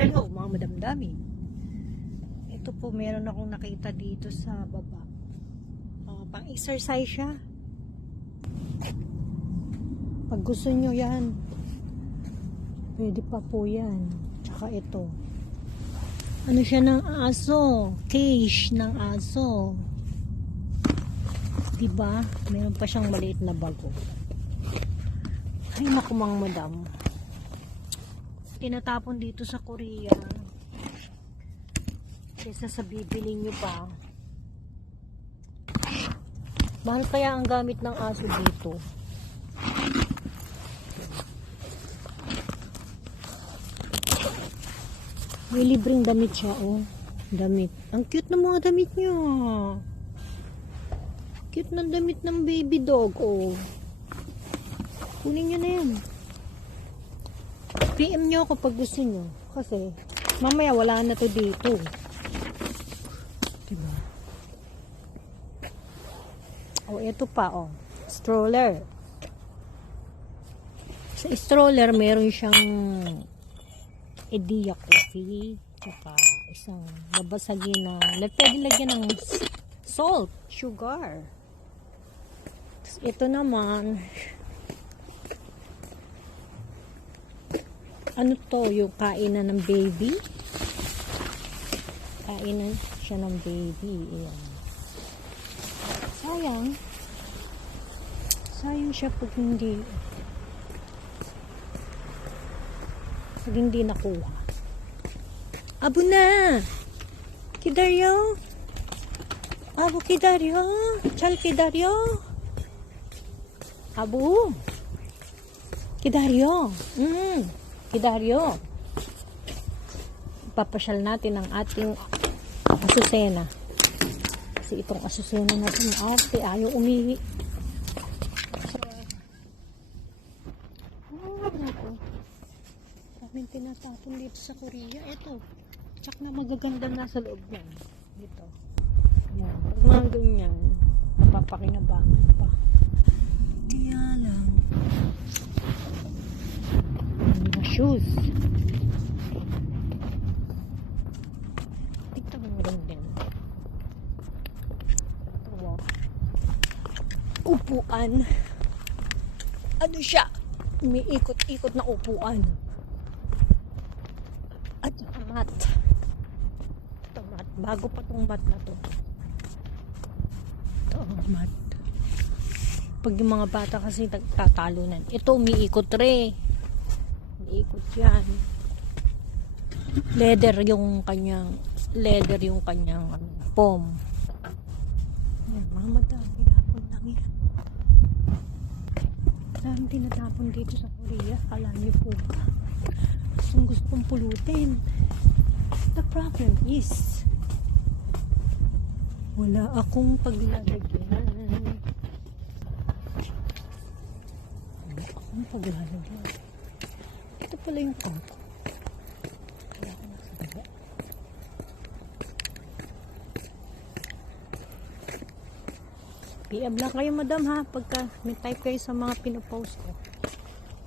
Hello mga madamdami. Ito po, meron akong nakita dito sa baba. Pang exercise siya. Pag gusto nyo yan, pwede pa po yan. Tsaka ito. Ano siya ng aso? Cage ng aso. Diba? Meron pa siyang maliit na bago. Ay naku mga madam. Tinatapon dito sa Korea. Kesa sa bibili nyo pa. Mahal kaya ang gamit ng aso dito. May libreng damit siya, oh. Damit. Ang cute ng mga damit niya. Cute ng damit ng baby dog, oh. Kunin nyo na yan. PM nyo ako pag gusto nyo. Kasi, mamaya wala na to dito. Diba? O, ito pa, oh. Stroller. Sa stroller, meron siyang Edia coffee. Tsaka, isang babasagin na, pwede lagyan ng salt, sugar. Tapos, ito naman, ano to, yung kainan ng baby. Kainan siya ng baby. Ayan. Sayang. Sayang siya pag hindi nakuha. Abo na! Kidaryo! Abo kidaryo! Chal kidaryo! Abo! Kidaryo! Kidaryo. Ipapasyal natin ang ating asusena. Kasi itong asusena natin, ate, ayaw umihi. Kaming tinatapon dito sa Korea. Ito. Tsak na magaganda na sa loob yan. Dito. Yan. Pag mga ganyan, napapakinabangan pa. Kaya lang. Shoes. Tignan mo rin din. Ito. Upuan. Ano siya? May ikot-ikot na upuan. At mat. Ito mat. Bago pa tong mat na to. Ito mat. Pag yung mga bata kasi tatalunan. Ito umiikot rin. Ikot yan. Leather yung kanyang foam. Yan, mga madami tinapon lang yan. Dami tinatapon dito sa Korea. Kala niyo po ba? Gustong pulutin. The problem is wala akong paglalagyan. Ito pala yung kangko. PM lang kayo madam ha pagka may type kayo sa mga pinopost ko.